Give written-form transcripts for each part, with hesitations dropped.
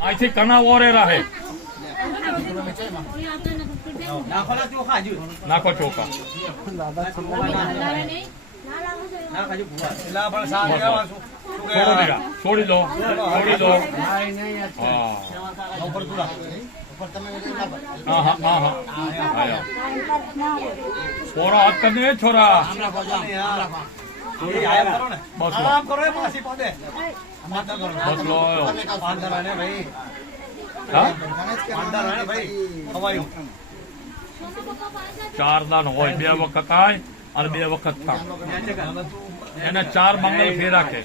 અહીંથી કના ઓરે રહે નાખો ચોખા છોડી દો છોરા હાથ કરી દે છોરા બસ લો ચાર દાન હોય 2 વખત થાય અને 2 વખત થાય એને 4 મંગલ ફેરા કે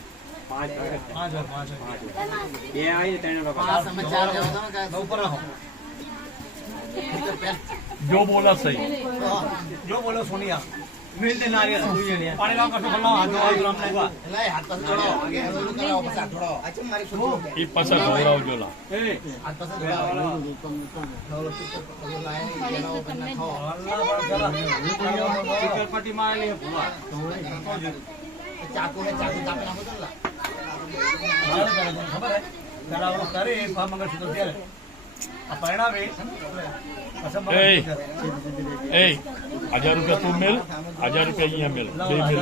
जो बोला सही जो बोलो सोनिया मिलते नारियल पानी लाओ कटो लाओ हाथ धो ग्राम लगवा हाथ पास जोड़ो आगे कराओ बस थोड़ा अच्छा मारी सुनो ई पसंद होराव जोला हाथ पास जोड़ो लो चिकन पट्टी मार ले बुआ चाकू में चाकू दापे ना बोतल खबर है जरा वो करे एक मंगल सूत्र दे परिणाम है 1000 રૂપિયા તું મિલ 1000 રૂપિયા અહીંયા મિલ બે મિલ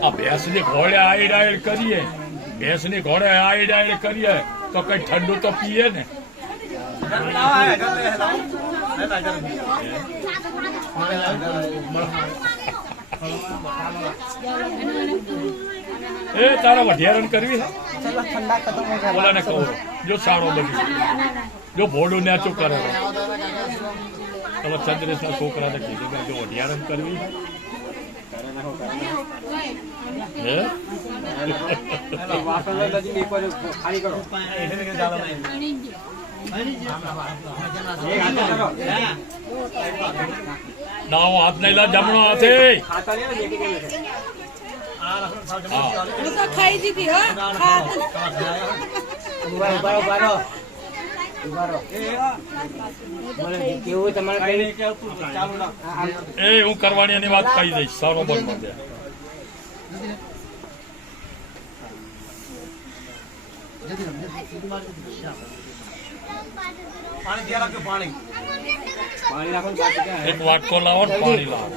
હા ભેંસની ઘોડે આઈ ડાયલ કરીએ ભેંસની ઘોડે આઈ ડાયલ કરીએ તો કઈ ઠંડુ તો પીએ ને એ તારા વઢિયારણ કરવી બોલાને કહું જો સારો બની જો ભોડું નેચું કરે ચલો ચંદ્રેશ ના છોકરાને કીધું કે જો વઢિયારણ કરવી હે દાવો હાથ નહીં લા જમણો હાથે ખાઈ દીધી એ હું કરવાની એની વાત કહી દઈશ સારો બંધ દે पानी दिया रखो पानी पानी रखो एक वाटको लाओ और पानी लाओ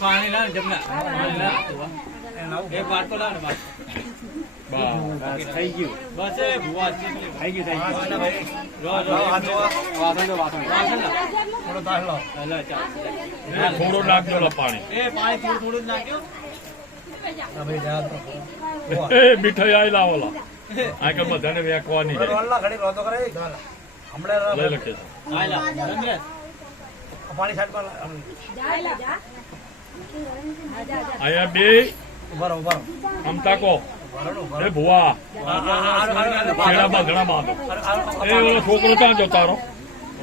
पानी ला जमना पानी ला एक वाटको ला बस बस થઈ ગયું બસ એ ભુવા થઈ ગયું ભાઈ જો હાથ વાસણ થોડો દાખલો લે ચાલ થોડો નાખજો લા પાણી એ પાણી થોડું નાખ્યો એ મીઠાઈ આઈ લાવોલા આગળ બધાને વેકવાની છે ઘડી રોતો કરે હમણાં લઈ લખે પાણી સાઈડ પર આયા બે ઉભા ઉભા આમ તાકો એ ભુવા ખેડા બાંધણા બાંધો એ ઓલો છોકરો ક્યાં જો તારો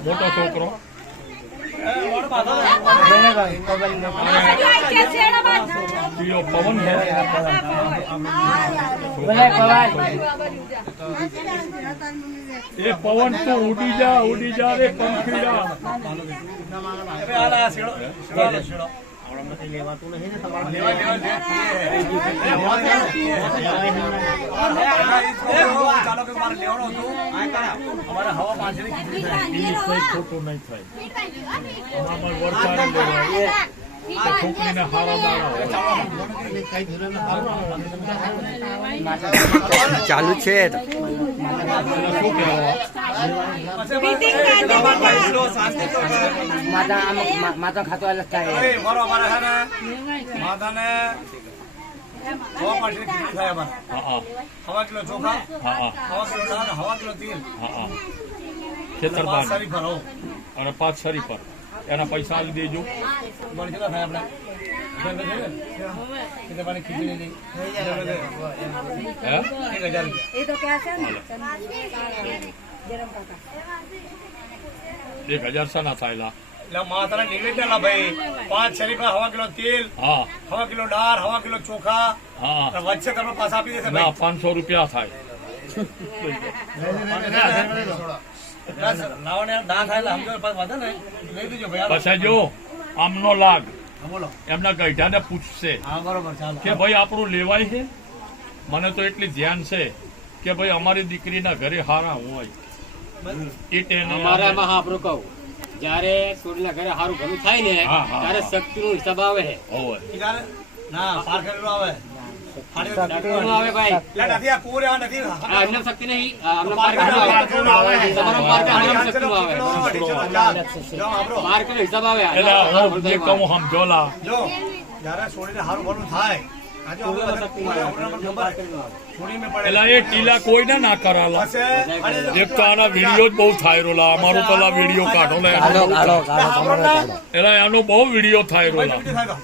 મોટો છોકરો પવન એ પવન તો ઉડી જા રે પંખીડા ખોટું નહીં થાય છોકરીને હારા દાડા ચાલુ છે માતા ખાતો અલગ થાય માતાને 1 કિલો ચોખા 1 કિલો દાળ 1 કિલો તેલ ખેતર અને 5 શરી પર એના પૈસા આપી દેજો કેટલા થાય આપણે ખીચડી નહીં 1000 સાના થાયલા એટલે માતાના નિવેદન ભાઈ 5 શરીફ 1 કિલો તેલ 1 કિલો દાળ 1 કિલો ચોખા વચ્ચે તમે પાછા આપી દેશે ના 500 રૂપિયા થાય લાવને દાન થાય એટલે સમજો પાછું વધે ને લઈ દેજો ભાઈ હાલો. પછી જો આમનો લાગ હા, બોલો એમના ગઈઢાને પૂછશે હા બરોબર ચાલો કે ભાઈ આપણું લેવાય છે. મને તો એટલી ધ્યાન છે કે ભાઈ અમારી દીકરીના ઘરે હારા હોય એ ટેને અમારે એમાં હા આપણું કહું જયારે છોડીના ઘરે સારું ભલું થાય ને હા, હા, ત્યારે હા. શક્તિનો હિસાબ આવે છે હોય. ઠીકાને? ના પાર કરેલું આવે શક્તિનો આવે ભાઈ એટલે નથી આ કુંવર આ નથી આ એમને શક્તિ નહીં આ અમને પાર કરેલું આવે તમારો પાર કરેલું અમને શક્તિનો આવે પાર કરેલો હિસાબ આવે એટલે હું જે કહું સમજોલા જો જયારે છોડીને હારું ભલું થાય આજે આપણે બધા કુંવર આપણને ખબર છોડીને પડે એટલે એ ટીલા કોઈને ના કરાલા. પછી એક તો આના વિડીયો જ બહુ થાય રોલા. અમારો પેલા વિડીયો કાઢો લે આપણને એટલે એનો બહુ વિડીયો થાય રોલા. થાય તો